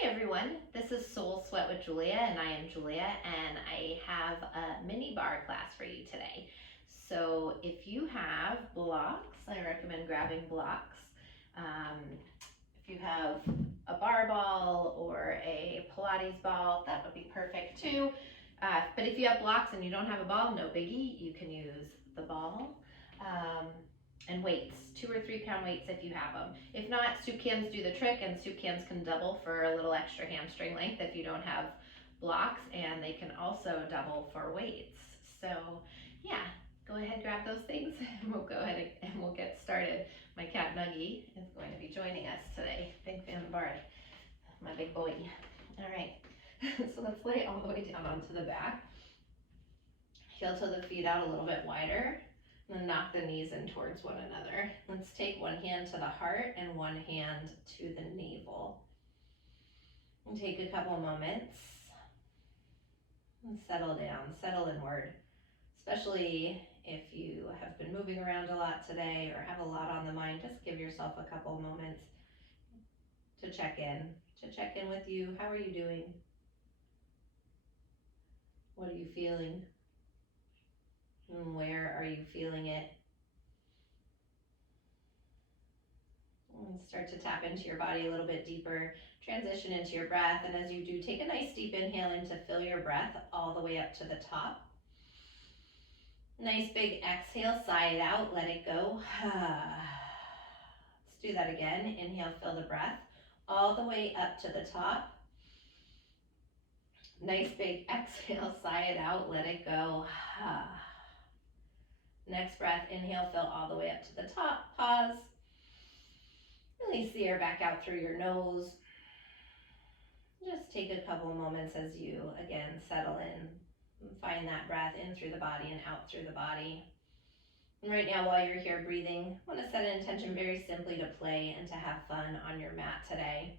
Hey everyone, this is Soul Sweat with Julia, and I am Julia, and I have a mini barre class for you today. So if you have blocks, I recommend grabbing blocks. If you have a bar ball or a Pilates ball, that would be perfect too. But if you have blocks and you don't have a ball, no biggie, you can use the ball. And weights, 2 or 3 pound weights if you have them. If not, soup cans do the trick, and soup cans can double for a little extra hamstring length if you don't have blocks, and they can also double for weights. So yeah, go ahead, grab those things, and we'll go ahead and we'll get started. My cat Nuggie is going to be joining us today. Big fan of Barre, my big boy. All right, so let's lay all the way down onto the back. Heel to the feet out a little bit wider. And then knock the knees in towards one another. Let's take one hand to the heart and one hand to the navel. And take a couple moments and settle down, settle inward. Especially if you have been moving around a lot today or have a lot on the mind, just give yourself a couple moments to check in with you. How are you doing? What are you feeling? And where are you feeling it? And start to tap into your body a little bit deeper. Transition into your breath, and as you do, take a nice deep inhale in to fill your breath all the way up to the top. Nice big exhale, sigh it out, let it go. Let's do that again. Inhale, fill the breath all the way up to the top. Nice big exhale, sigh it out, let it go. Next breath, inhale, fill all the way up to the top, pause. Release the air back out through your nose. Just take a couple moments as you, again, settle in and find that breath in through the body and out through the body. And right now, while you're here breathing, I want to set an intention very simply to play and to have fun on your mat today.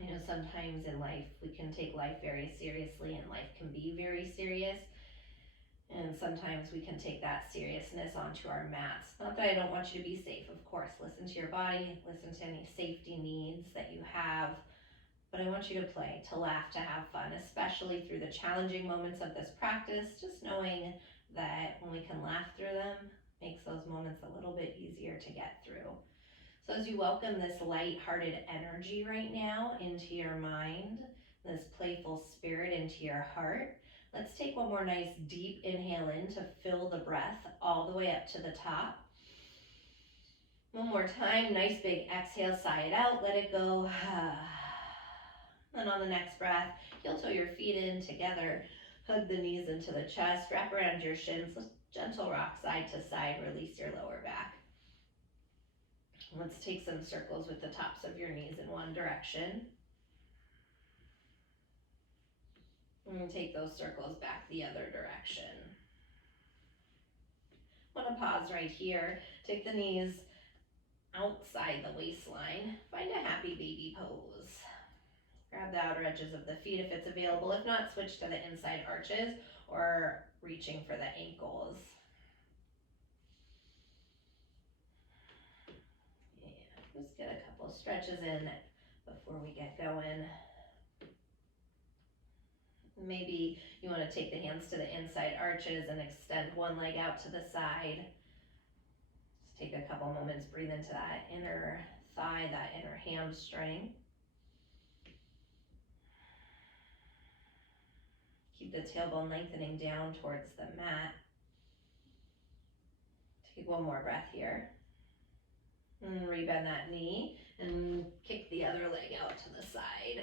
I know sometimes in life, we can take life very seriously, and life can be very serious. And sometimes we can take that seriousness onto our mats. Not that I don't want you to be safe, of course. Listen to your body, listen to any safety needs that you have. But I want you to play, to laugh, to have fun, especially through the challenging moments of this practice. Just knowing that when we can laugh through them, makes those moments a little bit easier to get through. So as you welcome this light-hearted energy right now into your mind, this playful spirit into your heart, let's take one more nice deep inhale in to fill the breath all the way up to the top. One more time, nice big exhale, sigh it out, let it go. And on the next breath, heel toe your feet in together, hug the knees into the chest, wrap around your shins, gentle rock side to side, release your lower back. Let's take some circles with the tops of your knees in one direction. And take those circles back the other direction. I want to pause right here, take the knees outside the waistline, find a happy baby pose. Grab the outer edges of the feet if it's available. If not, switch to the inside arches or reaching for the ankles. Yeah, just get a couple stretches in before we get going. Maybe you want to take the hands to the inside arches and extend one leg out to the side. Just take a couple moments, breathe into that inner thigh, that inner hamstring. Keep the tailbone lengthening down towards the mat. Take one more breath here. And rebend that knee and kick the other leg out to the side.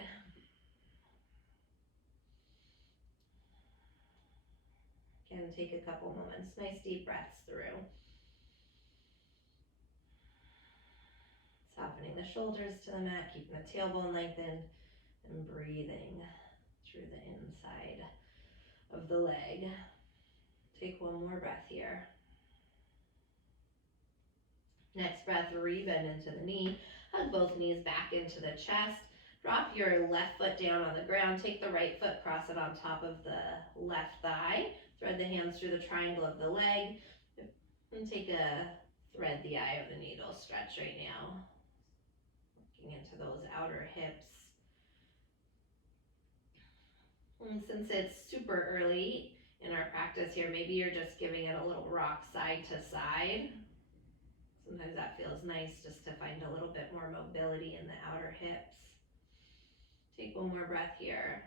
Again, take a couple moments. Nice deep breaths through. Softening the shoulders to the mat, keeping the tailbone lengthened, and breathing through the inside of the leg. Take one more breath here. Next breath, rebend into the knee. Hug both knees back into the chest. Drop your left foot down on the ground. Take the right foot, cross it on top of the left thigh. Thread the hands through the triangle of the leg. And take a thread the eye of the needle stretch right now. Looking into those outer hips, And since it's super early in our practice here, maybe you're just giving it a little rock side to side. Sometimes that feels nice just to find a little bit more mobility in the outer hips. Take one more breath here.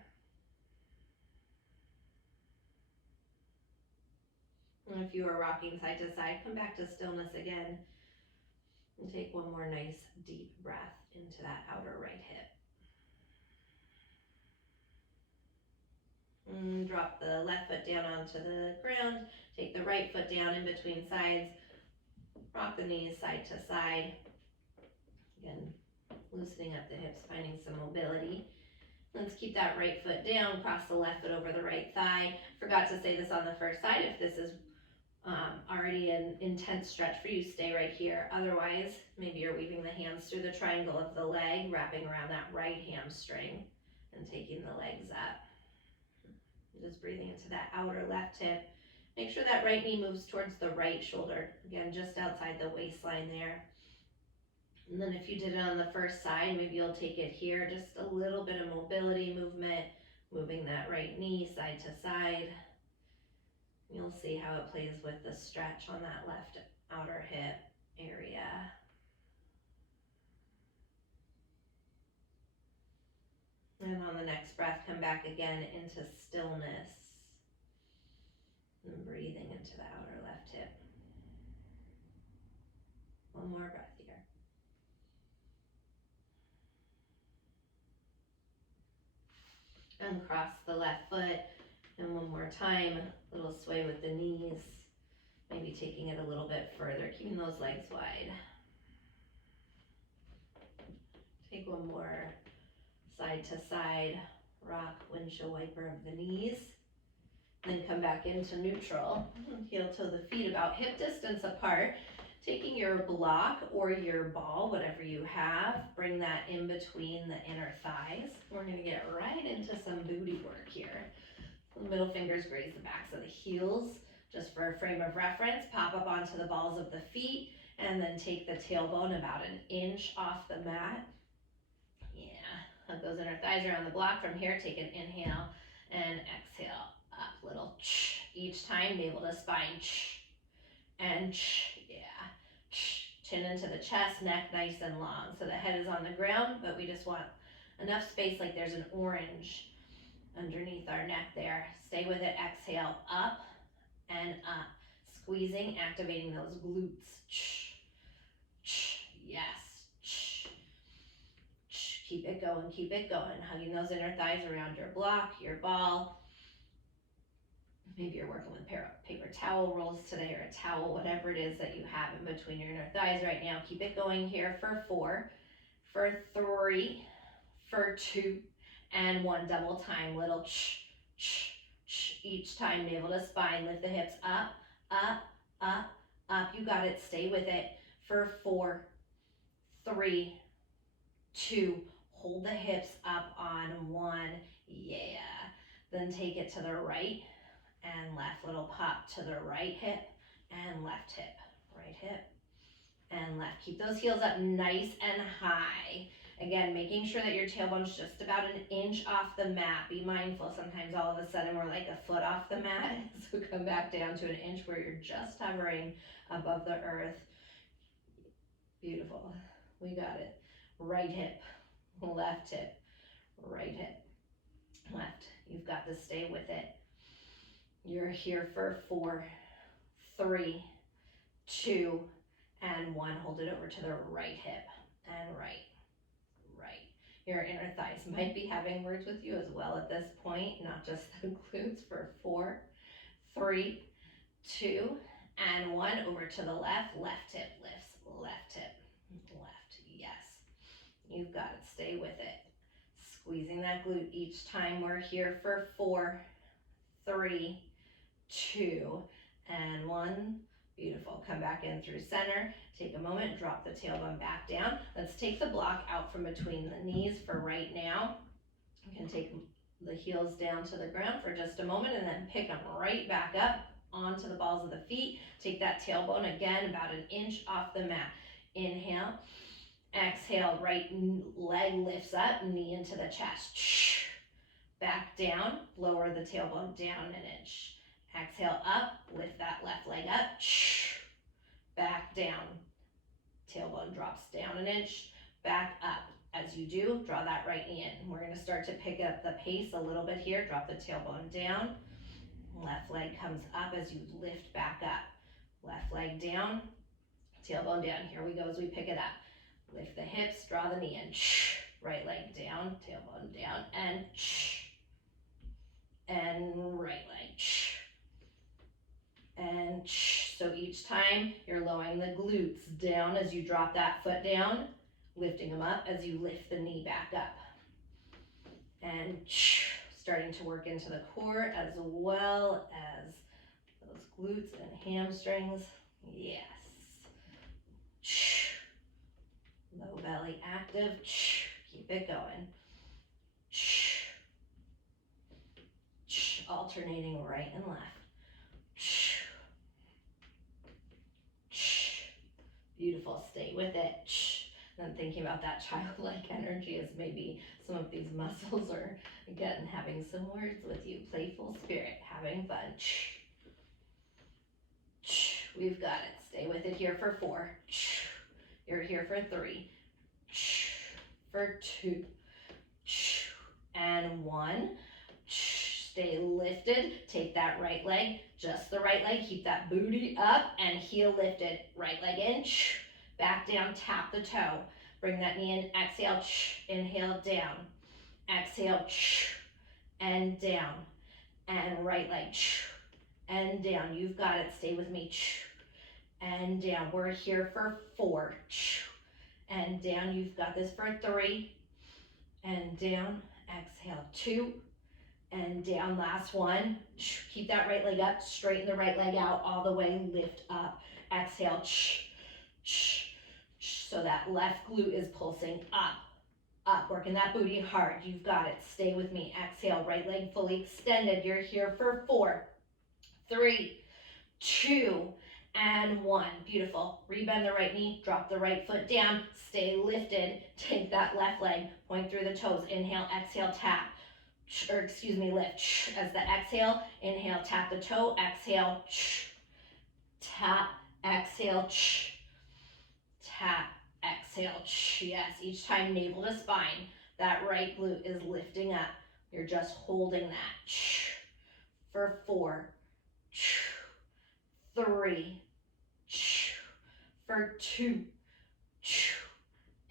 And if you are rocking side to side, come back to stillness again. And take one more nice deep breath into that outer right hip. And drop the left foot down onto the ground. Take the right foot down in between sides. Rock the knees side to side. Again, loosening up the hips, finding some mobility. Let's keep that right foot down, cross the left foot over the right thigh. Forgot to say this on the first side. If this is already an intense stretch for you, stay right here. Otherwise, maybe you're weaving the hands through the triangle of the leg, wrapping around that right hamstring and taking the legs up. Just breathing into that outer left hip. Make sure that right knee moves towards the right shoulder. Again, just outside the waistline there. And then if you did it on the first side, maybe you'll take it here. Just a little bit of mobility movement, moving that right knee side to side. You'll see how it plays with the stretch on that left outer hip area. And on the next breath, come back again into stillness. And breathing into the outer left hip. One more breath here. And cross the left foot. And one more time, a little sway with the knees. Maybe taking it a little bit further, keeping those legs wide. Take one more side to side rock windshield wiper of the knees. Then come back into neutral. Heel toe the feet about hip distance apart. Taking your block or your ball, whatever you have, bring that in between the inner thighs. We're gonna get right into some booty work here. The middle fingers graze the backs of the heels. Just for a frame of reference, pop up onto the balls of the feet and then take the tailbone about an inch off the mat. Yeah, hug those inner thighs around the block. From here, take an inhale and exhale up. Little ch each time, navel to spine, ch and ch, yeah, ch. Chin into the chest, neck nice and long. So the head is on the ground, but we just want enough space like there's an orange underneath our neck there. Stay with it, exhale, up and up. Squeezing, activating those glutes. Ch, ch, yes, ch, ch. Keep it going. Hugging those inner thighs around your block, your ball. Maybe you're working with paper towel rolls today or a towel, whatever it is that you have in between your inner thighs right now. Keep it going here for 4, for 3, for 2, and 1. Double time, little ch, ch, ch. Each time, navel to spine, lift the hips up, up, up, up. You got it, stay with it for 4, 3, 2. Hold the hips up on 1, yeah. Then take it to the right and left, little pop to the right hip and left hip, right hip and left. Keep those heels up nice and high. Again, making sure that your tailbone's just about an inch off the mat. Be mindful, sometimes all of a sudden we're like a foot off the mat. So come back down to an inch where you're just hovering above the earth. Beautiful, we got it. Right hip, left hip, right hip, left. You've got to stay with it. You're here for 4, 3, 2, and 1. Hold it over to the right hip and right. Your inner thighs might be having words with you as well at this point, not just the glutes. For 4, 3, 2, and 1. Over to the left. Left hip lifts, left hip, left. Yes, you've got it. Stay with it. Squeezing that glute each time. We're here for 4, 3, 2, and 1. Beautiful. Come back in through center. Take a moment, drop the tailbone back down. Let's take the block out from between the knees for right now. You can take the heels down to the ground for just a moment and then pick them right back up onto the balls of the feet. Take that tailbone again about an inch off the mat. Inhale, exhale, right leg lifts up, knee into the chest. back down, lower the tailbone down an inch. Exhale up, lift that left leg up, back down. Tailbone drops down an inch, back up. As you do, draw that right knee in. We're gonna start to pick up the pace a little bit here. Drop the tailbone down. Left leg comes up as you lift back up. Left leg down, tailbone down. Here we go as we pick it up. Lift the hips, draw the knee in. Right leg down, tailbone down, and right leg. And so each time you're lowering the glutes down as you drop that foot down, lifting them up as you lift the knee back up. And starting to work into the core as well as those glutes and hamstrings. Yes. Low belly active. Keep it going. Alternating right and left. Beautiful, stay with it. And I'm thinking about that childlike energy as maybe some of these muscles are, again, having some words with you. Playful spirit, having fun. We've got it. Stay with it here for 4. You're here for 3. For 2. And 1. Stay lifted. Take that right leg, just the right leg. Keep that booty up and heel lifted. Right leg in, back down, tap the toe. Bring that knee in, exhale, inhale, down. Exhale, and down. And right leg, and down. You've got it, stay with me. And down, we're here for 4. And down, you've got this for 3. And down, exhale, 2. And down, last 1. Keep that right leg up, straighten the right leg out all the way, lift up. Exhale, so that left glute is pulsing up, working that booty hard. You've got it, stay with me. Exhale, right leg fully extended. You're here for 4, 3, 2, and 1. Beautiful. Rebend the right knee, drop the right foot down, stay lifted. Take that left leg, point through the toes. Inhale, exhale, tap. Lift. As the exhale, inhale, tap the toe, exhale, tap, exhale, tap, exhale. Yes, each time navel to spine, that right glute is lifting up. You're just holding that. For 4, 3, for 2,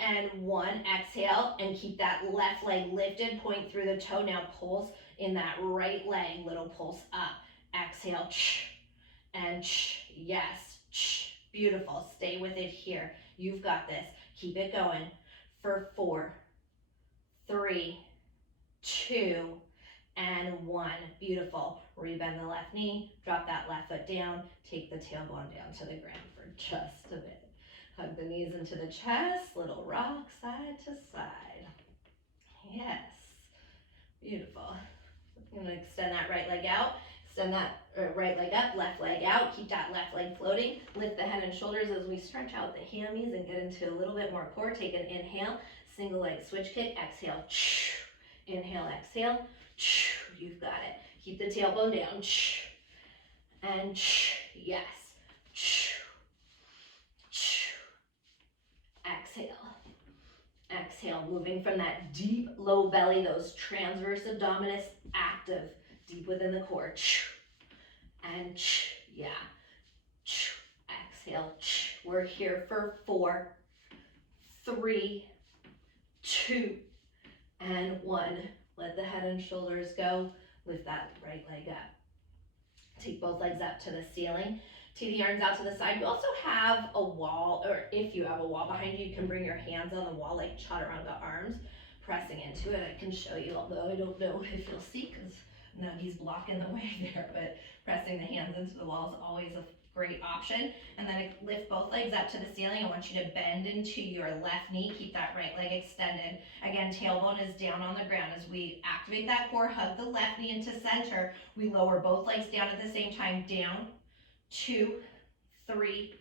and 1. Exhale, and keep that left leg lifted, point through the toe. Now pulse in that right leg, little pulse up. Exhale, and yes, beautiful. Stay with it here. You've got this. Keep it going. For 4, 3, 2, and 1. Beautiful. Rebend the left knee, drop that left foot down, take the tailbone down to the ground for just a bit. Hug the knees into the chest, little rock side to side. Yes, beautiful. I'm gonna extend that right leg out, extend that right leg up, left leg out, keep that left leg floating. Lift the head and shoulders as we stretch out the hammies and get into a little bit more core. Take an inhale, single leg switch kick, exhale, inhale, exhale, you've got it. Keep the tailbone down, and yes. Exhale. Exhale, moving from that deep low belly, those transverse abdominis active, deep within the core. And yeah. Exhale. We're here for 4, 3, 2, and 1. Let the head and shoulders go. Lift that right leg up. Take both legs up to the ceiling. Take the arms out to the side. You also have a wall, or if you have a wall behind you, you can bring your hands on the wall like chaturanga arms, pressing into it. I can show you, although I don't know if you'll see because Nuggy's blocking the way there, but pressing the hands into the wall is always a great option. And then lift both legs up to the ceiling. I want you to bend into your left knee. Keep that right leg extended. Again, tailbone is down on the ground. As we activate that core, hug the left knee into center. We lower both legs down at the same time. Down, 2, 3,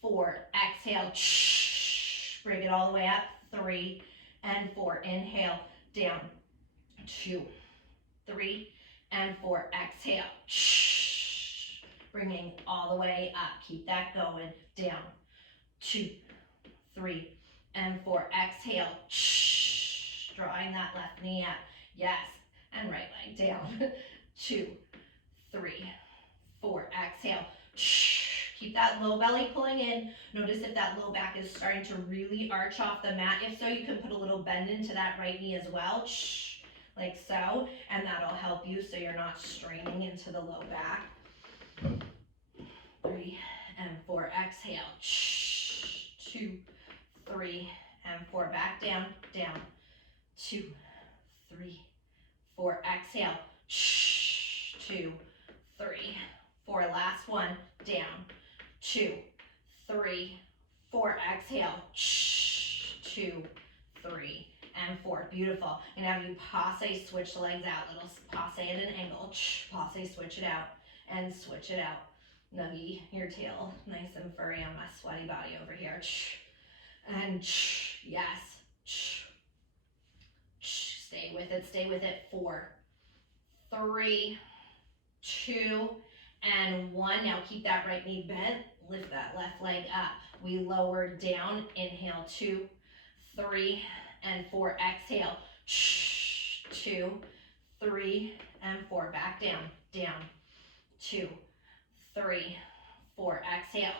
4. Exhale. Bring it all the way up. 3 and 4. Inhale. Down. 2, 3, and 4. Exhale. Bringing all the way up. Keep that going. Down. 2, 3, and 4. Exhale. Drawing that left knee up. Yes. And right leg down. 2, 3, 4. Exhale. Keep that low belly pulling in. Notice if that low back is starting to really arch off the mat. If so, you can put a little bend into that right knee as well. Like so. And that'll help you so you're not straining into the low back. 3 and 4. Exhale. 2, 3, and 4. Back down, down. 2, 3, 4. Exhale. 2, 3, 4. Last one. Down. 2, 3, 4. Exhale. 2, 3, and 4. Beautiful. And now you passe, switch the legs out. Little passe at an angle. Passe, switch it out. And switch it out. Nuggy your tail nice and furry on my sweaty body over here. And yes. Stay with it, stay with it. 4, 3, 2, and 1. Now keep that right knee bent. Lift that left leg up. We lower down. Inhale. 2, 3, and 4. Exhale. 2, 3, and 4. Back down, down. 2, 3, 4. Exhale.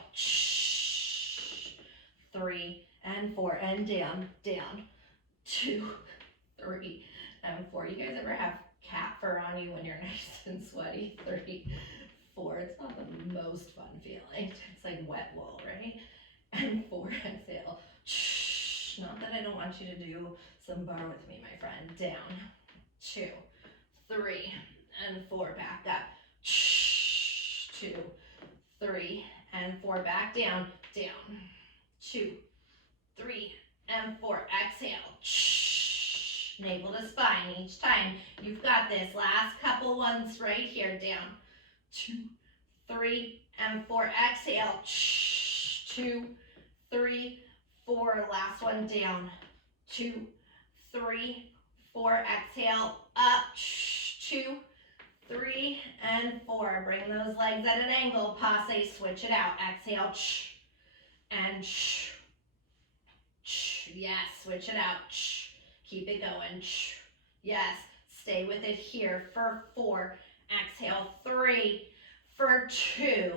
3 and 4. And down, down. 2, 3, and 4. You guys ever have cat fur on you when you're nice and sweaty? 3, 4. It's not the most fun feeling. It's like wet wool, right? And 4. Exhale. Not that I don't want you to do some bar with me, my friend. Down. 2, 3, and 4. Back up. 2, 3, and 4. Back down, down. 2, 3, and 4. Exhale. Navel to spine each time. You've got this. Last couple ones right here. Down. 2, 3, and 4. Exhale. 2, 3, 4. Last one. Down. 2, 3, 4. Exhale. Up. 2, 3, and 4. Bring those legs at an angle. Passe, switch it out. Exhale. And yes, switch it out. Keep it going. Yes, stay with it here for 4. Exhale. 3, for 2,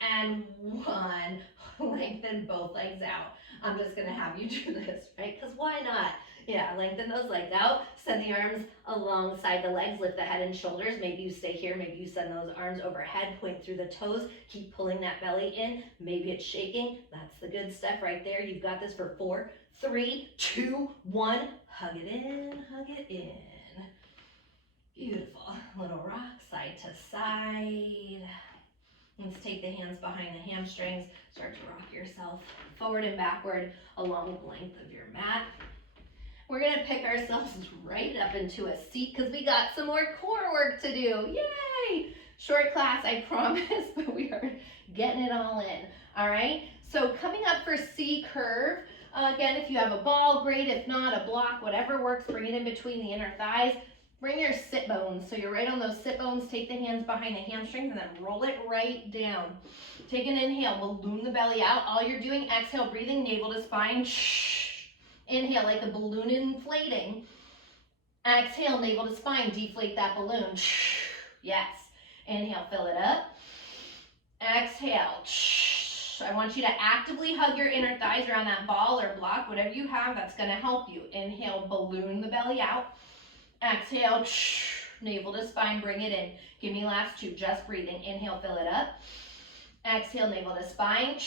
and 1. Lengthen both legs out. I'm just going to have you do this, right? Because why not? Yeah, lengthen those legs out. Send the arms alongside the legs. Lift the head and shoulders. Maybe you stay here. Maybe you send those arms overhead. Point through the toes. Keep pulling that belly in. Maybe it's shaking. That's the good stuff right there. You've got this for 4, 3, 2, 1. Hug it in. Hug it in. Beautiful. Little rock side to side. Let's take the hands behind the hamstrings. Start to rock yourself forward and backward along the length of your mat. We're going to pick ourselves right up into a seat because we got some more core work to do. Yay! Short class, I promise, but we are getting it all in. All right? So coming up for C curve. Again, if you have a ball, great. If not, a block, whatever works, bring it in between the inner thighs. Bring your sit bones. So you're right on those sit bones. Take the hands behind the hamstrings and then roll it right down. Take an inhale. Balloon the belly out. All you're doing, exhale, breathing, navel to spine. Inhale like a balloon inflating. Exhale, navel to spine. Deflate that balloon. Yes. Inhale, fill it up. Exhale. I want you to actively hug your inner thighs around that ball or block, whatever you have that's going to help you. Inhale, balloon the belly out. Exhale, navel to spine, bring it in. Give me last 2, just breathing. Inhale, fill it up. Exhale, navel to spine.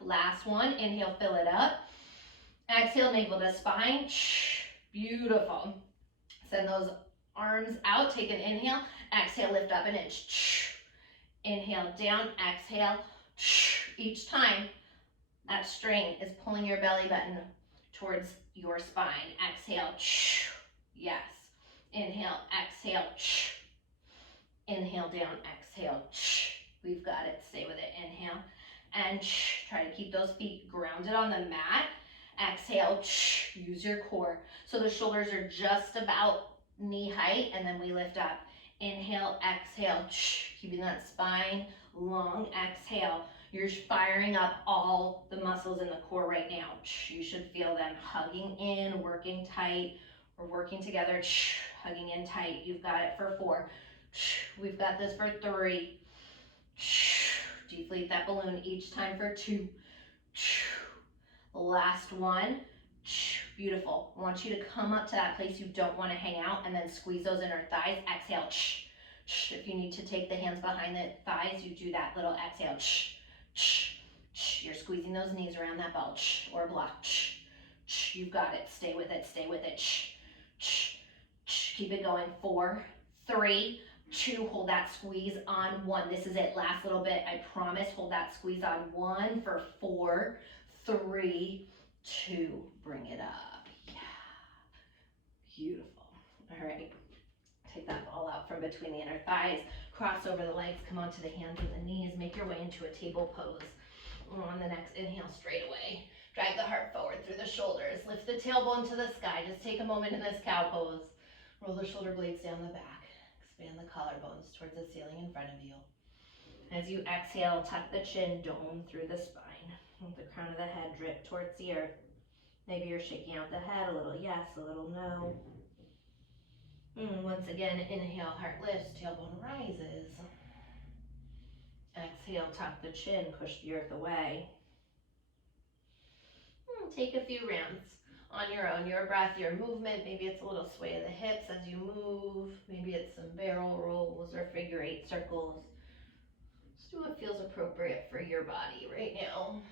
Last one, inhale, fill it up. Exhale, navel to spine. Beautiful. Send those arms out. Take an inhale. Exhale, lift up an inch. Inhale, down. Exhale. Each time that strain is pulling your belly button towards your spine. Exhale. Yes. Inhale. Exhale. Inhale, down. Exhale. We've got it. Stay with it. Inhale. And try to keep those feet grounded on the mat. Exhale, use your core. So the shoulders are just about knee height, and then we lift up. Inhale, exhale, keeping that spine long. Exhale. You're firing up all the muscles in the core right now. You should feel them hugging in, working tight. We're working together, hugging in tight. You've got it for 4. We've got this for 3. Deflate that balloon each time for 2. Last one. Beautiful. I want you to come up to that place you don't want to hang out and then squeeze those inner thighs. Exhale. If you need to take the hands behind the thighs, you do that little exhale. You're squeezing those knees around that ball or block. You've got it. Stay with it. Stay with it. Keep it going. 4, 3, 2. Hold that squeeze on 1. This is it. Last little bit. I promise. Hold that squeeze on 1 for 4, 3, 2. Bring it up. Yeah. Beautiful. All right. Take that ball out from between the inner thighs. Cross over the legs. Come onto the hands and the knees. Make your way into a table pose. On the next inhale, straight away. Drag the heart forward through the shoulders. Lift the tailbone to the sky. Just take a moment in this cow pose. Roll the shoulder blades down the back. Expand the collarbones towards the ceiling in front of you. As you exhale, tuck the chin, dome through the spine. Let the crown of the head drip towards the earth. Maybe you're shaking out the head, a little yes, a little no. Once again, inhale, heart lifts, tailbone rises. Exhale, tuck the chin, push the earth away. Take a few rounds on your own, your breath, your movement. Maybe it's a little sway of the hips as you move. Maybe it's some barrel rolls or figure 8 circles. Just do what feels appropriate for your body right now.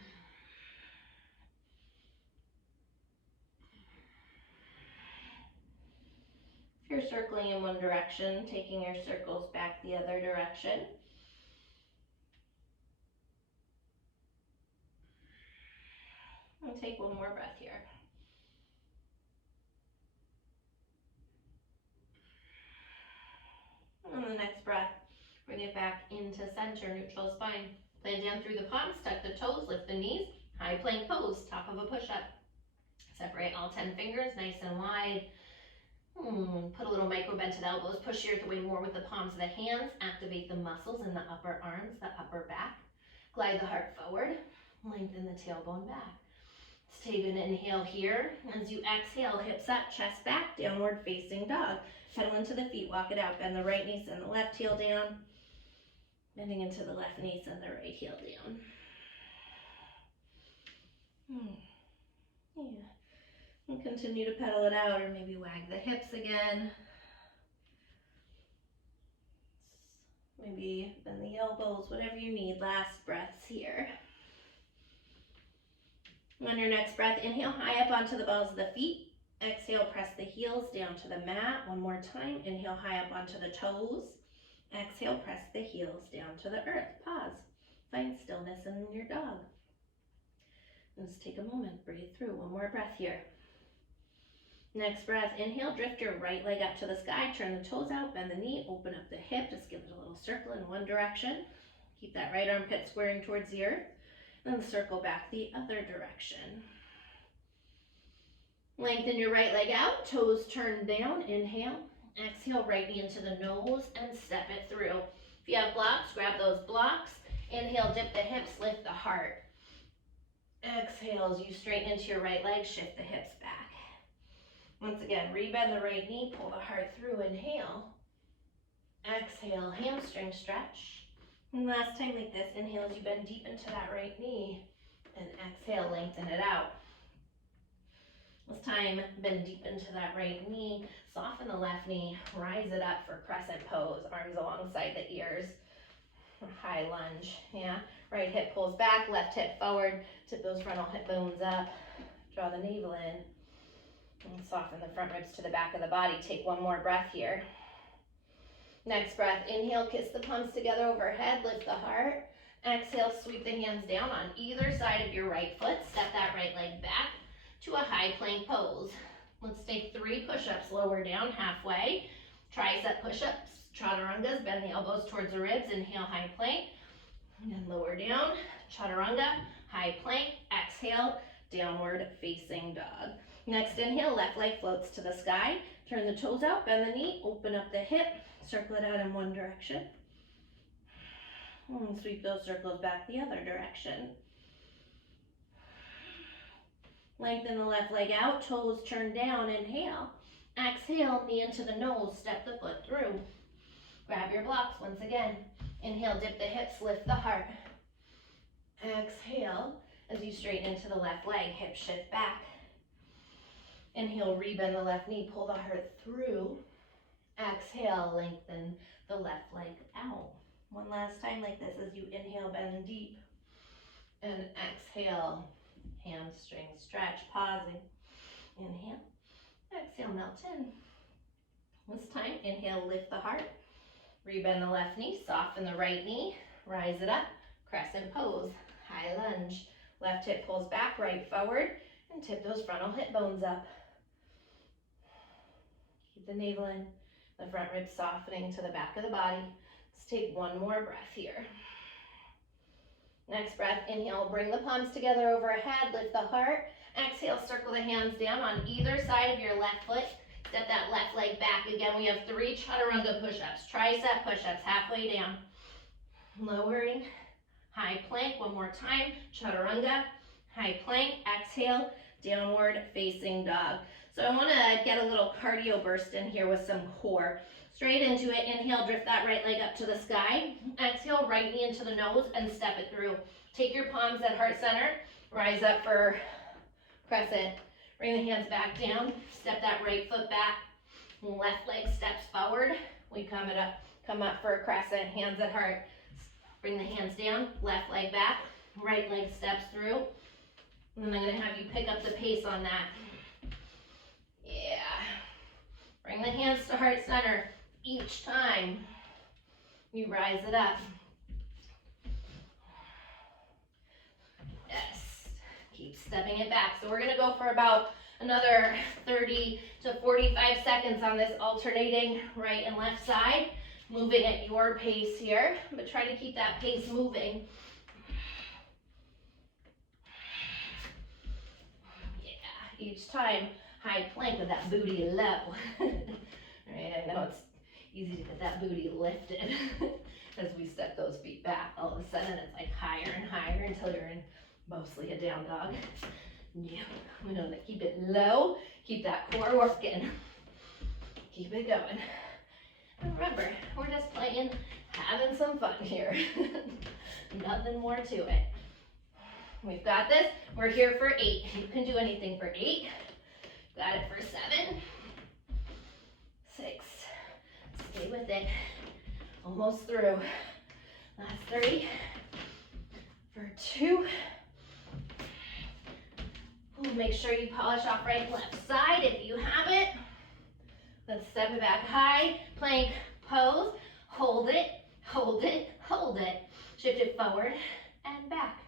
If you're circling in one direction, taking your circles back the other direction. And take one more breath here. On the next breath, bring it back into center, neutral spine. Plant down through the palms, tuck the toes, lift the knees. High plank pose, top of a push-up. Separate all 10 fingers, nice and wide. Put a little micro bend to the elbows. Push your earth away more with the palms of the hands. Activate the muscles in the upper arms, the upper back. Glide the heart forward. Lengthen the tailbone back. Let's take an inhale here. As you exhale, hips up, chest back, downward facing dog. Pedal into the feet, walk it out. Bend the right knee, send the left heel down. Bending into the left knee, send the right heel down. Yeah. And continue to pedal it out, or maybe wag the hips again. Maybe bend the elbows, whatever you need. Last breaths here. On your next breath, inhale high up onto the balls of the feet. Exhale, press the heels down to the mat. One more time. Inhale high up onto the toes. Exhale, press the heels down to the earth. Pause. Find stillness in your dog. And just take a moment, breathe through. One more breath here. Next breath, inhale, drift your right leg up to the sky, turn the toes out, bend the knee, open up the hip, just give it a little circle in one direction. Keep that right armpit squaring towards the earth, then circle back the other direction. Lengthen your right leg out, toes turned down, inhale, exhale, right knee into the nose and step it through. If you have blocks, grab those blocks. Inhale, dip the hips, lift the heart. Exhale as you straighten into your right leg, shift the hips back. Once again, rebend the right knee, pull the heart through, inhale. Exhale, hamstring stretch. And last time like this, inhale as you bend deep into that right knee, and exhale, lengthen it out. This time, bend deep into that right knee, soften the left knee, rise it up for crescent pose, arms alongside the ears, high lunge, yeah. Right hip pulls back, left hip forward, tip those frontal hip bones up, draw the navel in. And soften the front ribs to the back of the body. Take one more breath here. Next breath, inhale, kiss the palms together overhead, lift the heart. Exhale, sweep the hands down on either side of your right foot. Step that right leg back to a high plank pose. Let's take 3 push-ups, lower down halfway. Tricep push-ups, chaturangas, bend the elbows towards the ribs. Inhale, high plank. And lower down, chaturanga, high plank. Exhale, downward facing dog. Next inhale, left leg floats to the sky. Turn the toes out, bend the knee, open up the hip, circle it out in one direction. And sweep those circles back the other direction. Lengthen the left leg out, toes turn down, inhale. Exhale, knee into the nose, step the foot through. Grab your blocks once again. Inhale, dip the hips, lift the heart. Exhale, as you straighten into the left leg, hip shift back. Inhale, rebend the left knee, pull the heart through. Exhale, lengthen the left leg out. One last time like this as you inhale, bend deep. And exhale, hamstring stretch, pausing. Inhale, exhale, melt in. This time, inhale, lift the heart. Rebend the left knee, soften the right knee, rise it up, crescent pose, high lunge. Left hip pulls back, right forward, and tip those frontal hip bones up. Keep the navel in, the front ribs softening to the back of the body. Let's take one more breath here. Next breath, inhale, bring the palms together overhead, lift the heart. Exhale, circle the hands down on either side of your left foot. Step that left leg back. Again, we have 3 chaturanga push-ups, tricep push-ups, halfway down. Lowering, high plank, one more time, chaturanga, high plank, exhale, downward facing dog. So I want to get a little cardio burst in here with some core. Straight into it, inhale, drift that right leg up to the sky. Exhale, right knee into the nose and step it through. Take your palms at heart center, rise up for crescent. Bring the hands back down, step that right foot back, left leg steps forward. We come up for a crescent, hands at heart. Bring the hands down, left leg back, right leg steps through. And then I'm gonna have you pick up the pace on that. Yeah. Bring the hands to heart center each time you rise it up. Yes. Keep stepping it back. So we're gonna go for about another 30 to 45 seconds on this alternating right and left side. Moving at your pace here, but try to keep that pace moving. Yeah, each time, high plank with that booty low. Right, I know it's easy to get that booty lifted as we step those feet back. All of a sudden, it's like higher and higher until you're in mostly a down dog. Yeah, we know that. Keep it low, keep that core working. Keep it going. And remember, we're just playing, having some fun here. Nothing more to it. We've got this. We're here for 8. You can do anything for 8. Got it for 7. 6. Stay with it. Almost through. Last 3. For 2. Ooh, make sure you polish off right and left side if you have it. Let's step it back high, plank pose, hold it, hold it, hold it. Shift it forward and back,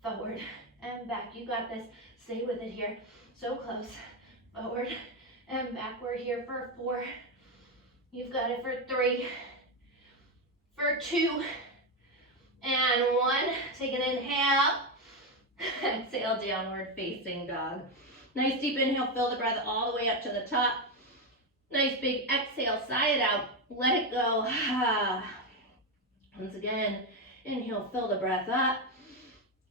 forward and back. You got this, stay with it here. So close, forward and back. We're here for 4. You've got it for 3, for 2, and 1. Take an inhale, exhale, downward facing dog. Nice deep inhale, fill the breath all the way up to the top. Nice big exhale, sigh it out, let it go. Once again, inhale, fill the breath up.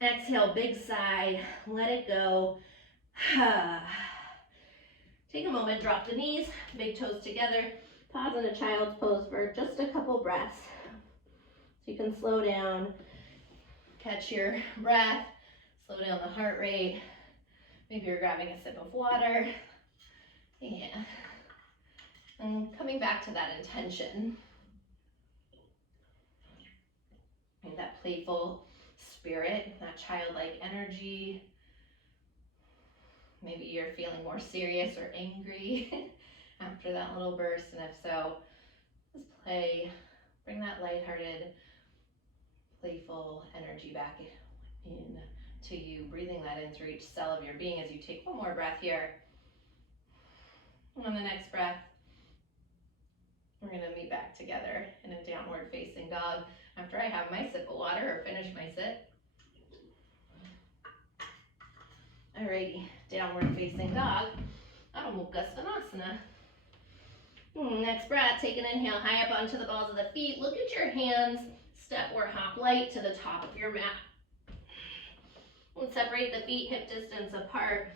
Exhale, big sigh, let it go. Take a moment, drop the knees, big toes together. Pause in a child's pose for just a couple breaths. So you can slow down, catch your breath, slow down the heart rate. Maybe you're grabbing a sip of water. Yeah. And coming back to that intention, and that playful spirit, that childlike energy. Maybe you're feeling more serious or angry after that little burst, and if so, just play, bring that lighthearted, playful energy back in to you, breathing that in through each cell of your being as you take one more breath here. And on the next breath, we're gonna meet back together in a downward facing dog after I have my sip of water or finish my sip. Alrighty, downward facing dog, Adho Mukha Svanasana. Next breath, take an inhale high up onto the balls of the feet. Look at your hands, step or hop light to the top of your mat. And separate the feet hip distance apart.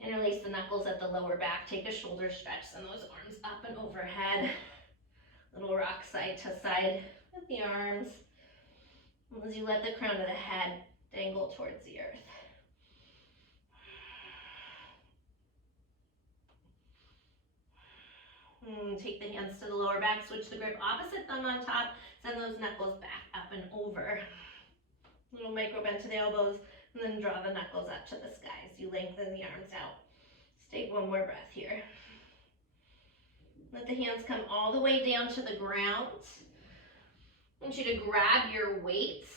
Interlace the knuckles at the lower back. Take a shoulder stretch, send those arms up and overhead. Little rock side to side with the arms. As you let the crown of the head dangle towards the earth. Take the hands to the lower back, switch the grip, opposite thumb on top, send those knuckles back up and over. Little micro bend to the elbows, and then draw the knuckles up to the sky as you lengthen the arms out. Let's take one more breath here. Let the hands come all the way down to the ground. I want you to grab your weights,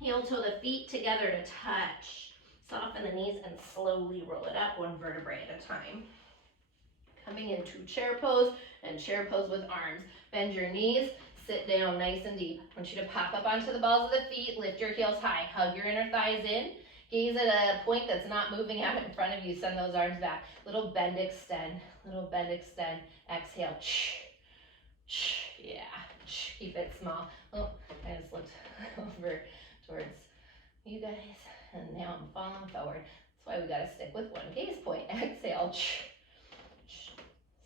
heel toe the feet together to touch. Soften the knees and slowly roll it up one vertebrae at a time. Coming into chair pose and chair pose with arms. Bend your knees, sit down nice and deep. I want you to pop up onto the balls of the feet, lift your heels high, hug your inner thighs in. Gaze at a point that's not moving out in front of you. Send those arms back. Little bend, extend. Little bend, extend. Exhale. Yeah. Keep it small. Oh, I just looked over towards you guys. And now I'm falling forward. That's why we got to stick with one gaze point. Exhale.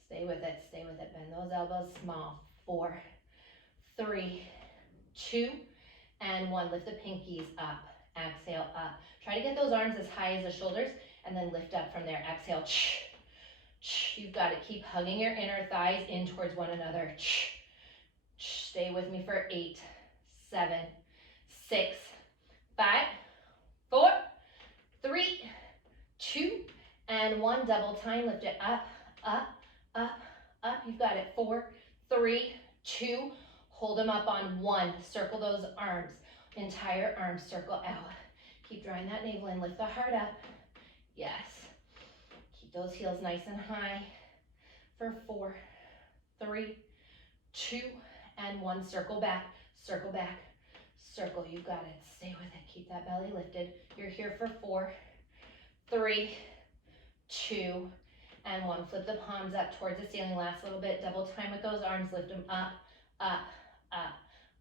Stay with it. Stay with it. Bend those elbows small. 4, 3, 2, and 1. Lift the pinkies up. Exhale up. Try to get those arms as high as the shoulders and then lift up from there. Exhale. You've got to keep hugging your inner thighs in towards one another. Stay with me for 8, 7, 6, 5, 4, 3, 2, and 1. Double time. Lift it up, up, up, up. You've got it. 4, 3, 2. Hold them up on 1. Circle those arms. Entire arm circle out. Keep drawing that navel in. Lift the heart up. Yes. Keep those heels nice and high for 4, 3, 2, and 1. Circle back, circle back, circle. You got it. Stay with it. Keep that belly lifted. You're here for 4, 3, 2, and 1. Flip the palms up towards the ceiling. Last little bit. Double time with those arms. Lift them up, up, up,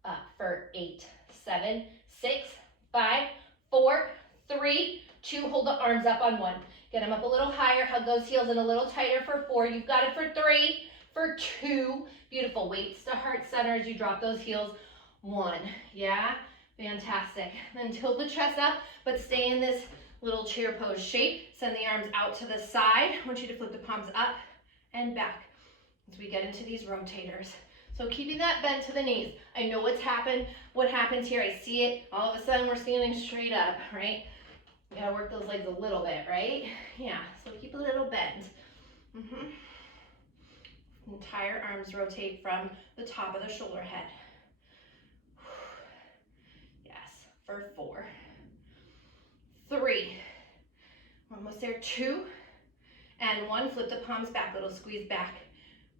up for 8, 7, 6, 5, 4, 3, 2. Hold the arms up on 1. Get them up a little higher. Hug those heels in a little tighter for 4. You've got it for 3, for 2. Beautiful. Weights to heart center as you drop those heels. 1. Yeah? Fantastic. Then tilt the chest up, but stay in this little chair pose shape. Send the arms out to the side. I want you to flip the palms up and back as we get into these rotators. So keeping that bend to the knees. I know what's happened. What happens here, I see it. All of a sudden we're standing straight up, right? You gotta work those legs a little bit, right? Yeah, so keep a little bend. Entire arms rotate from the top of the shoulder head. Yes, for 4, 3, we're almost there, 2, and 1. Flip the palms back, little squeeze back,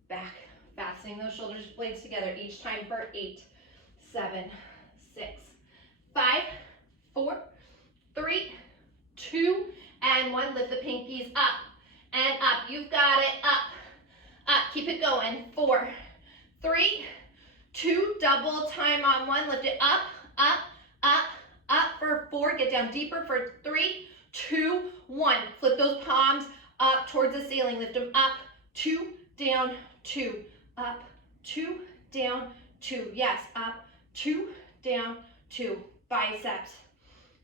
back. Fastening those shoulders blades together each time for 8, 7, 6, 5, 4, 3, 2, and 1. Lift the pinkies up and up. You've got it. Up, up. Keep it going. 4, 3, 2. Double time on 1. Lift it up, up, up, up for 4. Get down deeper for 3, 2, 1. Flip those palms up towards the ceiling. Lift them up, 2, down, 2. Up, 2, down, 2. Yes, up, 2, down, 2. Biceps,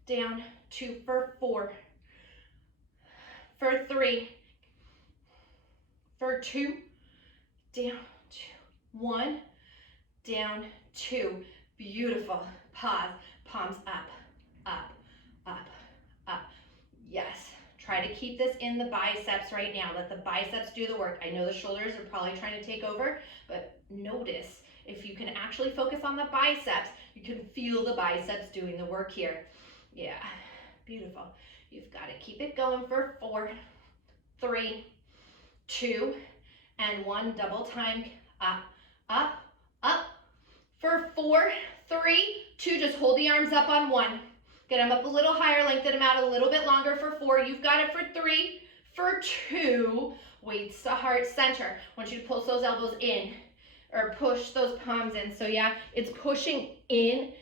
down, 2 for 4, for 3, for 2, down, 2, 1, down, 2. Beautiful. Pause, palms up, up, up, up. Yes. Try to keep this in the biceps right now. Let the biceps do the work. I know the shoulders are probably trying to take over, but notice if you can actually focus on the biceps, you can feel the biceps doing the work here. Yeah, beautiful. You've got to keep it going for 4, 3, 2, and 1. Double time. Up, up, up. For 4, 3, 2. Just hold the arms up on 1. Get them up a little higher, lengthen them out a little bit longer for 4. You've got it for 3, for 2. Weights to heart center. I want you to pulse those elbows in, or push those palms in. So yeah, it's pushing in,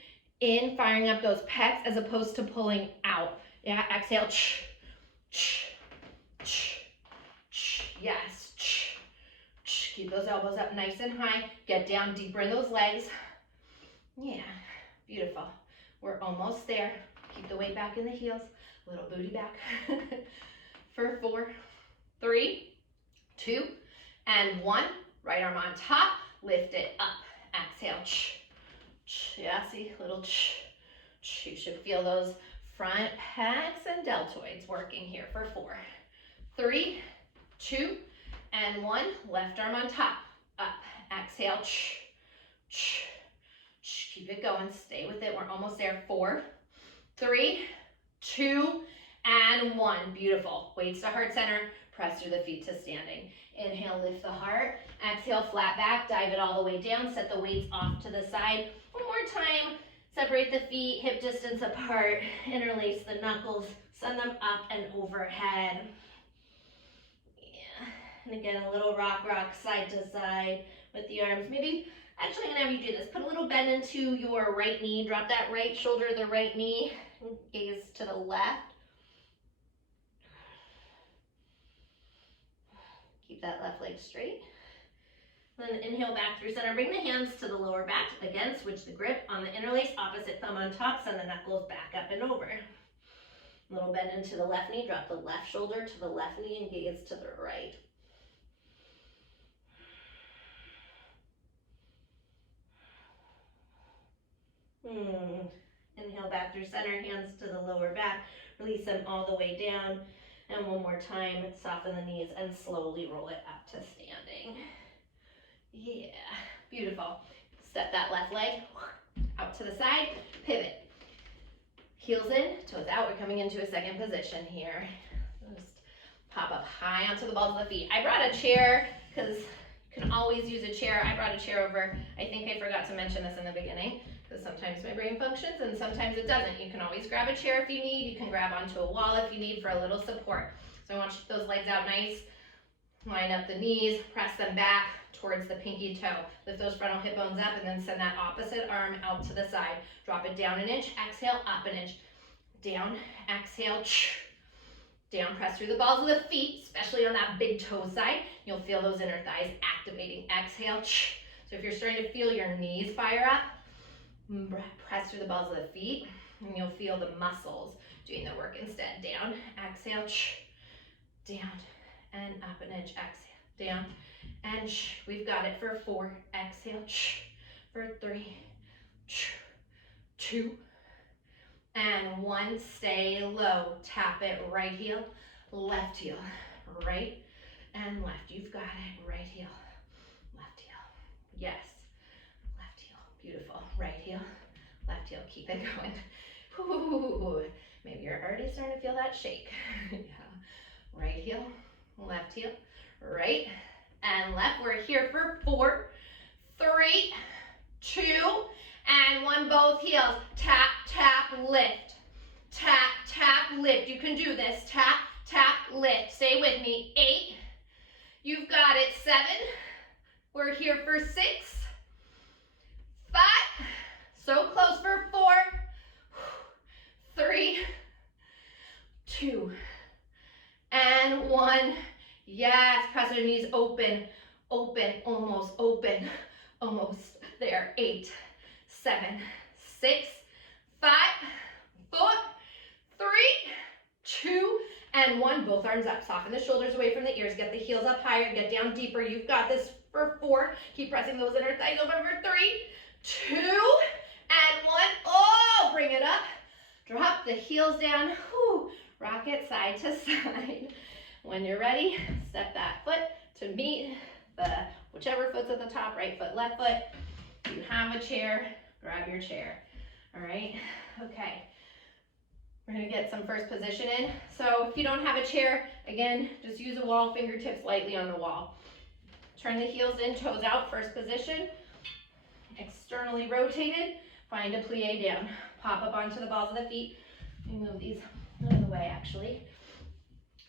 firing up those pecs as opposed to pulling out. Yeah, exhale. Yes. Keep those elbows up nice and high. Get down deeper in those legs. Yeah, beautiful. We're almost there. Keep the weight back in the heels. Little booty back. For 4, 3, 2, and 1. Right arm on top. Lift it up. Exhale. Yeah, see, little you should feel those front pecs and deltoids working here for 4, 3, 2, and 1. Left arm on top. Up. Exhale. Keep it going. Stay with it. We're almost there. 4, 3, 2, and 1. Beautiful. Weights to heart center. Press through the feet to standing. Inhale, lift the heart. Exhale, flat back. Dive it all the way down. Set the weights off to the side. One more time. Separate the feet, hip distance apart. Interlace the knuckles. Send them up and overhead. Yeah. And again, a little rock side to side with the arms. Maybe, actually, I'm going to have you do this. Put a little bend into your right knee. Drop that right shoulder to the right knee. Gaze to the left. Keep that left leg straight. Then inhale back through center. Bring the hands to the lower back. Again, switch the grip on the interlace. Opposite thumb on top. Send the knuckles back up and over. Little bend into the left knee. Drop the left shoulder to the left knee and gaze to the right. Inhale back through center. Hands to the lower back. Release them all the way down. And one more time, soften the knees and slowly roll it up to standing. Yeah, beautiful. Step that left leg out to the side, pivot. Heels in, toes out. We're coming into a second position here. Just pop up high onto the balls of the feet. I brought a chair because you can always use a chair. I brought a chair over. I think I forgot to mention this in the beginning, because sometimes my brain functions and sometimes it doesn't. You can always grab a chair if you need. You can grab onto a wall if you need for a little support. So I want you to keep those legs out nice. Line up the knees, press them back towards the pinky toe. Lift those frontal hip bones up and then send that opposite arm out to the side. Drop it down an inch, exhale, up an inch. Down, exhale, down. Press through the balls of the feet, especially on that big toe side. You'll feel those inner thighs activating. Exhale, so if you're starting to feel your knees fire up, press through the balls of the feet and you'll feel the muscles doing the work instead. Down, exhale, down and up an inch, exhale, down and we've got it for 4, exhale, for 3, 2, and 1. Stay low. Tap it. Right heel, left heel, right and left. You've got it. Right heel, left heel. Yes. Left heel. Beautiful. Right heel, left heel. Keep it going. Ooh, maybe you're already starting to feel that shake. Yeah. Right heel, left heel, right and left. We're here for 4, 3, 2, and 1. Both heels. Tap, tap, lift. Tap, tap, lift. You can do this. Tap, tap, lift. Stay with me. 8. You've got it. 7. We're here for 6. 5. So close for 4. 3, 2, and 1. Yes, press your knees open, open, almost open, almost there. 8, 7, 6, 5, 4, 3, 2, and 1. Both arms up. Soften the shoulders away from the ears. Get the heels up higher. Get down deeper. You've got this for 4. Keep pressing those inner thighs open for 3, 2, and 1. Oh, bring it up. Drop the heels down. Whew. Rock it side to side. When you're ready, step that foot to meet the whichever foot's at the top, right foot, left foot. If you have a chair, grab your chair. All right, okay. We're gonna get some first position in. So if you don't have a chair, again, just use a wall, fingertips lightly on the wall. Turn the heels in, toes out, first position. Externally rotated, find a plie down. Pop up onto the balls of the feet. Let me move these out of the way actually,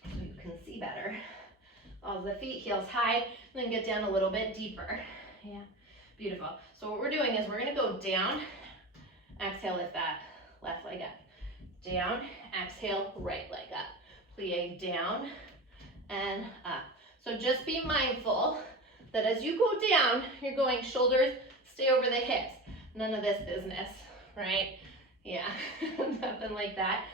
so you can see better. All the feet, heels high, and then get down a little bit deeper. Yeah, beautiful. So what we're doing is we're gonna go down, exhale, lift that left leg up. Down, exhale, right leg up. Plie down and up. So just be mindful that as you go down, you're going shoulders, stay over the hips. None of this business, right? Yeah, nothing like that.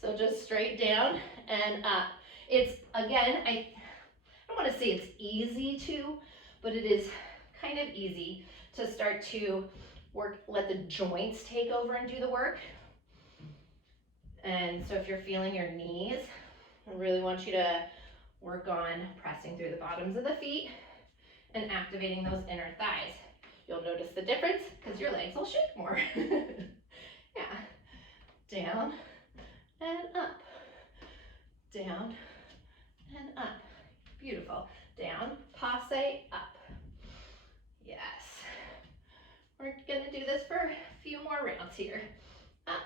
So just straight down and up. It's, again, I don't want to say it's easy to, but it is kind of easy to start to work, let the joints take over and do the work. And so if you're feeling your knees, I really want you to work on pressing through the bottoms of the feet and activating those inner thighs. You'll notice the difference because your legs will shake more. Yeah. Down and up. Down and up. Beautiful. Down, passe, up. Yes. We're gonna do this for a few more rounds here. Up.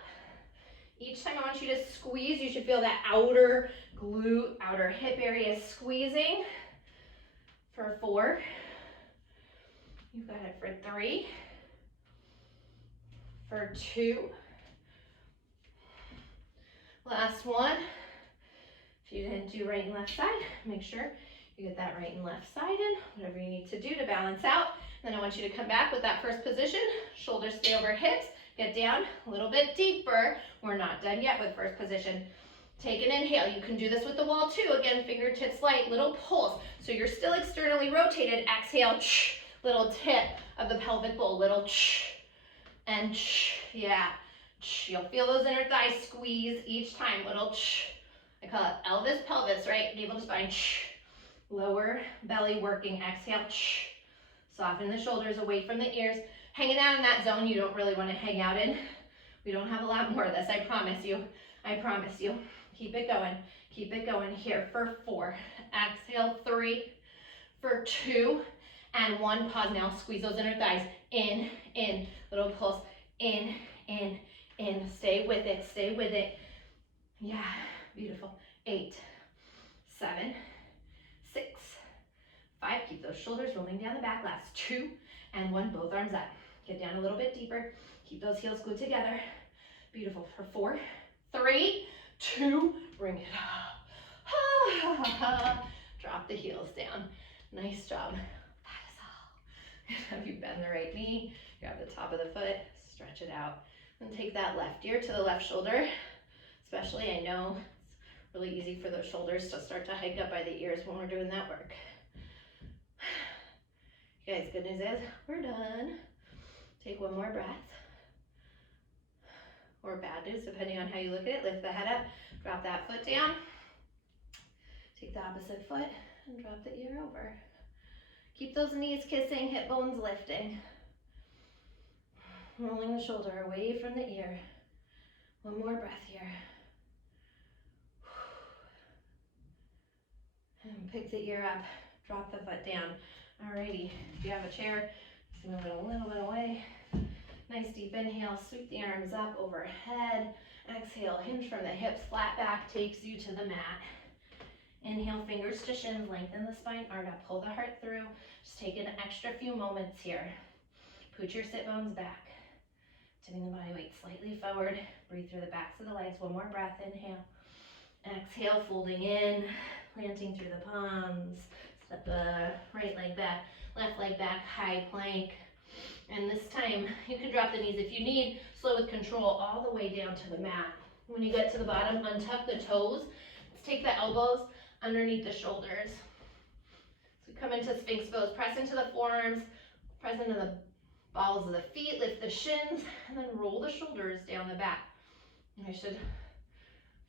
Each time I want you to squeeze, you should feel that outer glute, outer hip area squeezing. For 4. You've got it for 3. For 2. Last one. If you didn't do right and left side, make sure you get that right and left side in, whatever you need to do to balance out. Then I want you to come back with that first position. Shoulders stay over hips. Get down a little bit deeper. We're not done yet with first position. Take an inhale. You can do this with the wall too. Again, fingertips light, little pulse. So you're still externally rotated. Exhale, little tip of the pelvic bowl, little and yeah. You'll feel those inner thighs squeeze each time, little I call it Elvis pelvis, right? Navel to spine. Lower belly working. Exhale. Soften the shoulders away from the ears. Hanging out in that zone you don't really want to hang out in. We don't have a lot more of this, I promise you. I promise you. Keep it going. Keep it going here for 4. Exhale, 3. For 2. And 1. Pause now. Squeeze those inner thighs. In. Little pulse. In. Stay with it. Stay with it. Yeah. Beautiful. 8. 7. 6. 5. Keep those shoulders rolling down the back. Last 2 and 1. Both arms up. Get down a little bit deeper. Keep those heels glued together. Beautiful. For 4. 3. 2. Bring it up. Drop the heels down. Nice job. That is all. Have you bend the right knee? Grab the top of the foot. Stretch it out. And take that left ear to the left shoulder. Especially, I know it's really easy for those shoulders to start to hike up by the ears when we're doing that work. You guys, good news is we're done. Take one more breath. Or bad news, depending on how you look at it. Lift the head up, drop that foot down. Take the opposite foot and drop the ear over. Keep those knees kissing, hip bones lifting. Rolling the shoulder away from the ear. One more breath here. And pick the ear up, drop the foot down. Alrighty, if you have a chair, just move it a little bit away. Nice deep inhale, sweep the arms up overhead. Exhale, hinge from the hips, flat back takes you to the mat. Inhale, fingers to shins, lengthen the spine arc up, pull the heart through. Just take an extra few moments here. Put your sit bones back. Tipping the body weight slightly forward. Breathe through the backs of the legs. One more breath, inhale. Exhale, folding in, planting through the palms. Step the right leg back, left leg back, high plank. And this time, you can drop the knees if you need, slow with control all the way down to the mat. When you get to the bottom, untuck the toes. Let's take the elbows underneath the shoulders. So we come into Sphinx pose, press into the forearms, press into the balls of the feet, lift the shins, and then roll the shoulders down the back. And I should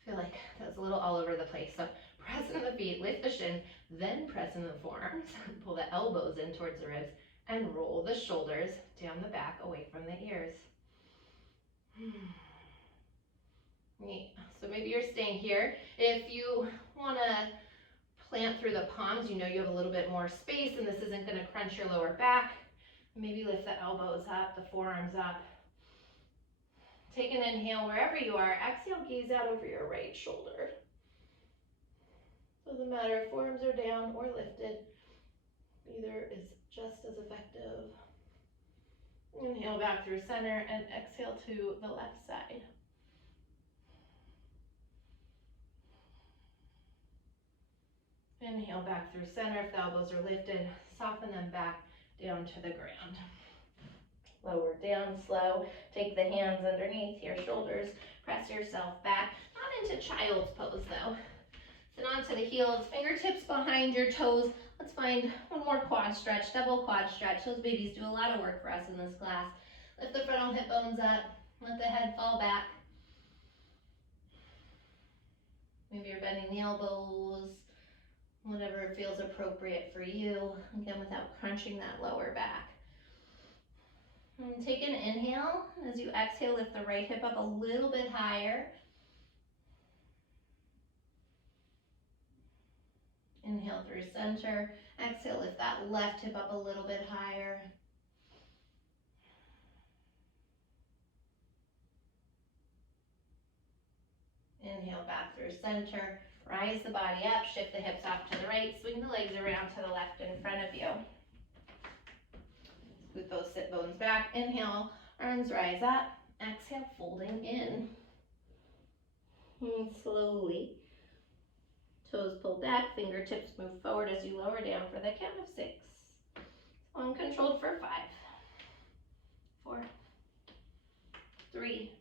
feel like that's a little all over the place. So press into the feet, lift the shin, then press into the forearms, pull the elbows in towards the ribs, and roll the shoulders down the back away from the ears. Neat. So maybe you're staying here. If you want to plant through the palms, you know you have a little bit more space and this isn't going to crunch your lower back. Maybe lift the elbows up, the forearms up. Take an inhale wherever you are. Exhale, gaze out over your right shoulder. Doesn't matter if forearms are down or lifted. Either is just as effective. Inhale back through center and exhale to the left side. Inhale back through center. If the elbows are lifted, soften them back down to the ground. Lower down slow. Take the hands underneath your shoulders. Press yourself back. Not into child's pose though. Sit onto the heels, fingertips behind your toes. Let's find one more quad stretch, double quad stretch. Those babies do a lot of work for us in this class. Lift the frontal hip bones up. Let the head fall back. Maybe you're bending the elbows. Whatever feels appropriate for you. Again, without crunching that lower back. And take an inhale. As you exhale, lift the right hip up a little bit higher. Inhale through center. Exhale, lift that left hip up a little bit higher. Inhale back through center. Rise the body up, shift the hips off to the right, swing the legs around to the left in front of you. Scoot those sit bones back. Inhale, arms rise up. Exhale, folding in. And slowly. Toes pull back, fingertips move forward as you lower down for the count of 6. Uncontrolled for 5, 4, 3,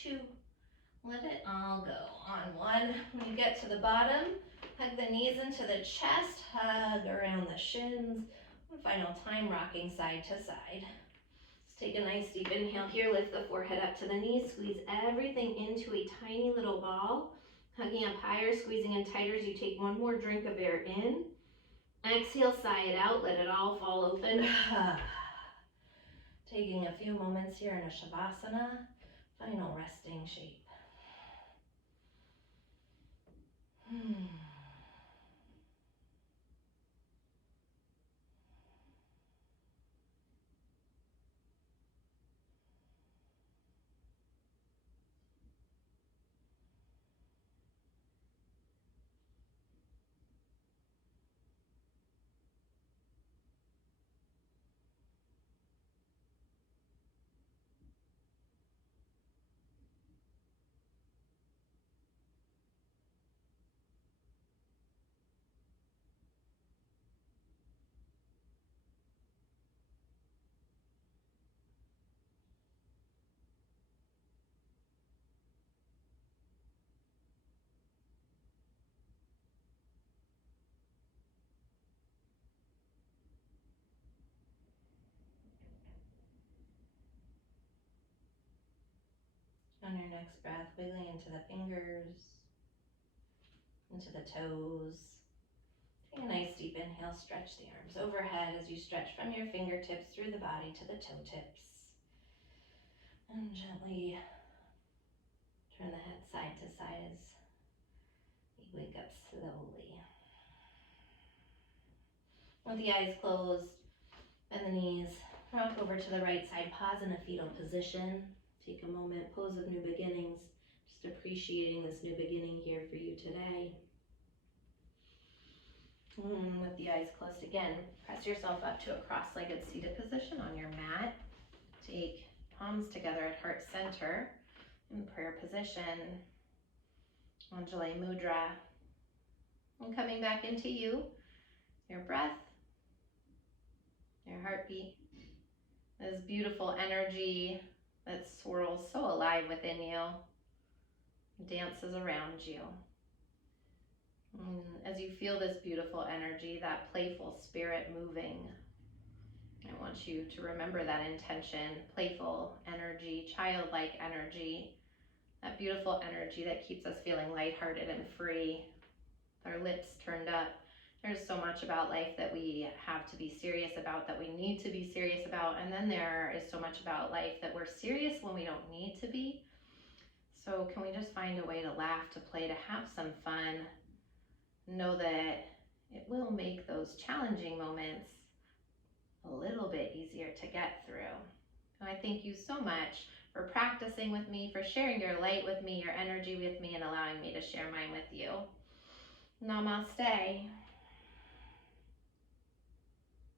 2, let it all go. On 1, when you get to the bottom, hug the knees into the chest, hug around the shins. One final time, rocking side to side. Let's take a nice deep inhale here, lift the forehead up to the knees, squeeze everything into a tiny little ball. Hugging up higher, squeezing in tighter as you take one more drink of air in. Exhale, sigh it out, let it all fall open. Taking a few moments here in a Shavasana, final resting shape. On your next breath, wiggling into the fingers, into the toes. Take a nice deep inhale, stretch the arms overhead as you stretch from your fingertips through the body to the toe tips. And gently turn the head side to side as you wake up slowly. With the eyes closed, bend the knees, rock over to the right side, pause in a fetal position. Take a moment, pose of new beginnings, just appreciating this new beginning here for you today. And with the eyes closed again, press yourself up to a cross-legged seated position on your mat. Take palms together at heart center in prayer position, Anjali Mudra. And coming back into you, your breath, your heartbeat, this beautiful energy that swirls so alive within you, dances around you. And as you feel this beautiful energy, that playful spirit moving, I want you to remember that intention, playful energy, childlike energy, that beautiful energy that keeps us feeling lighthearted and free, with our lips turned up. There's so much about life that we have to be serious about, that we need to be serious about, and then there is so much about life that we're serious when we don't need to be. So can we just find a way to laugh, to play, to have some fun? Know that it will make those challenging moments a little bit easier to get through. And I thank you so much for practicing with me, for sharing your light with me, your energy with me, and allowing me to share mine with you. Namaste.